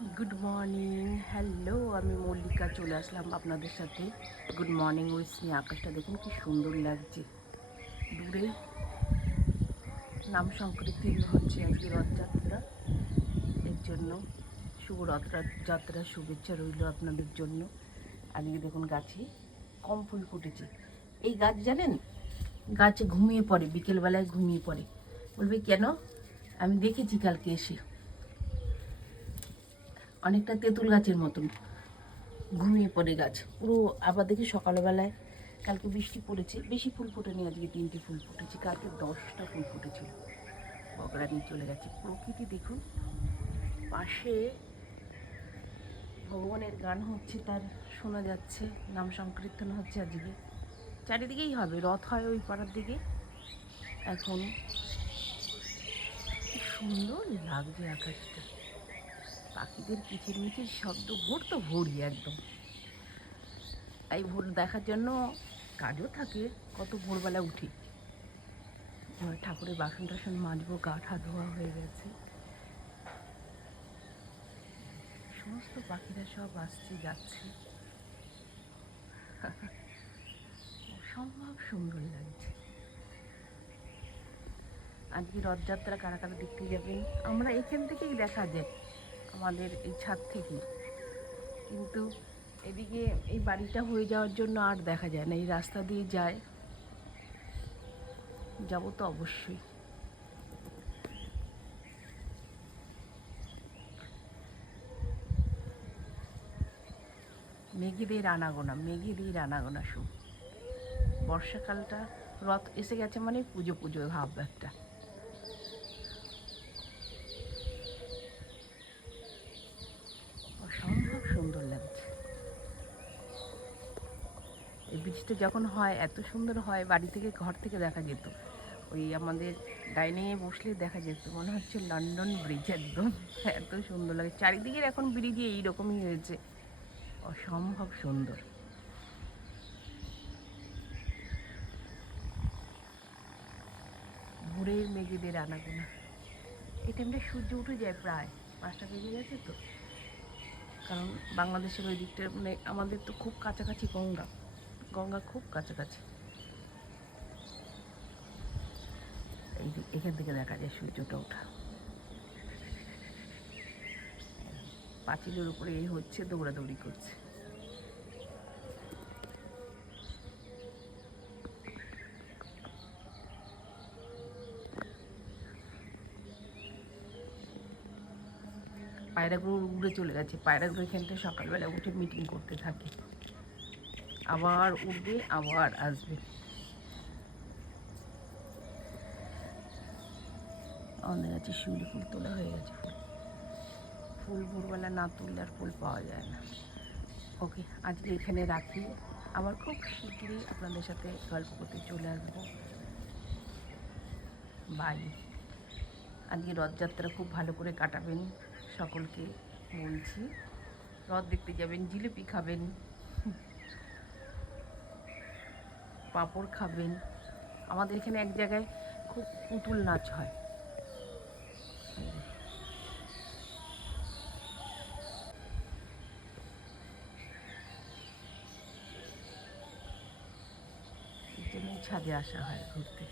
Good morning, hello, আমি মল্লিকা চলে আসলাম আপনাদের সাথে। Good morning with me. আকাশটা দেখুন কি সুন্দর লাগছে। দূরে নাম সংকীর্তন হচ্ছে, আজকে রথযাত্রা। এর জন্য শুভ রথযাত্রার শুভেচ্ছা রইল আপনাদের জন্য। আজকে দেখুন গাছে কম ফুল ফুটেছে। এই গাছ জানেন, গাছে ঘুমিয়ে পড়ে, বিকেলবেলায় ঘুমিয়ে পড়ে। বলবে কেন? আমি দেখেছি কালকে এসে, অনেকটা তেঁতুল গাছের মতন ঘুমিয়ে পড়ে গাছ পুরো। আবার দেখি সকালবেলায় কালকে বৃষ্টি পড়েছে, বেশি ফুল ফোটেনি, আজকে 3টে ফুল ফুটেছে, কালকে 10টা ফুল ফুটেছিল। বগড়া নিয়ে চলে গেছে। প্রকৃতি দেখুন, পাশে ভগবানের গান হচ্ছে, তার শোনা যাচ্ছে, নাম সংকীর্তন হচ্ছে আজকে। চারিদিকেই হবে, রথ হয় ওই পাড়ার দিকে। এখন কি সুন্দর লাগছে আকাশটা, পাখিদের কিচিরমিচির শব্দ, ভোর তো ভোরই একদম। এই ভোর দেখার জন্য কাজও থাকে, কত ভোরবেলা উঠি। এবার ঠাকুরের বাসন টাসন মাজবো, গা ঠা ধোয়া হয়ে গেছে। সমস্ত পাখিরা সব আসছে যাচ্ছে, অসম্ভব সুন্দর লাগছে। আজকে রথযাত্রা কারা কারা দেখতে যাবেন? আমরা এখান থেকেই দেখা যায়, আমাদের এই ছাদ থেকেই। কিন্তু এদিকে এই বাড়িটা হয়ে যাওয়ার জন্য আর দেখা যায় না। এই রাস্তা দিয়ে যায়, যাবো তো অবশ্যই। মেঘেদের আনাগোনা, মেঘেদের আনাগোনা শুভ। বর্ষাকালটা, রথ এসে গেছে মানে পুজো পুজো ভাব একটা। অসম্ভব সুন্দর লাগছে। এই বৃষ্টিটা যখন হয় এত সুন্দর হয়, বাড়ি থেকে ঘর থেকে দেখা যেত। ওই আমাদের ডাইনিংয়ে বসলে দেখা যেত, মনে হচ্ছে লন্ডন ব্রিজ একদম। এত সুন্দর লাগে। চারিদিকের এখন ব্রিজে এইরকমই হয়েছে, অসম্ভব সুন্দর। ভোরের মেঘেদের আনাগোনা। এই টাইমটা সূর্য উঠে যায়, প্রায় 5টা বেজে গেছে তো। কারণ বাংলাদেশের ওই দিকটা মানে আমাদের তো খুব কাছাকাছি গঙ্গা, গঙ্গা খুব কাছাকাছি। এই যে এখান থেকে দেখা যায় সূর্যটা ওঠা। পাঁচিলের উপরে এই হচ্ছে, দৌড়াদৌড়ি করছে। পায়রাগুলো উড়ে চলে গেছে। পায়রাগুলো এখানটায় সকালবেলা উঠে মিটিং করতে থাকে, আবার উঠবে আবার আসবে। আমাদের কাছে শিউলি ফুল তোলা হয়ে গেছে। ফুল ফুল ভোরবেলা না তুললে আর ফুল পাওয়া যায় না। ওকে, আজকে এখানে রাখি। আবার খুব শিগগিরই আপনাদের সাথে গল্প করতে চলে আসবো। বাই। আজকে রথযাত্রা খুব ভালো করে কাটাবেন, সকলকে বলছি। রথ দেখতে যাবেন, জিলিপি খাবেন, পাঁপড় খাবেন। আমাদের এখানে এক জায়গায় খুব পুতুল নাচ হয়। এই জন্যই ছাদে আসা হয় ঘুরতে।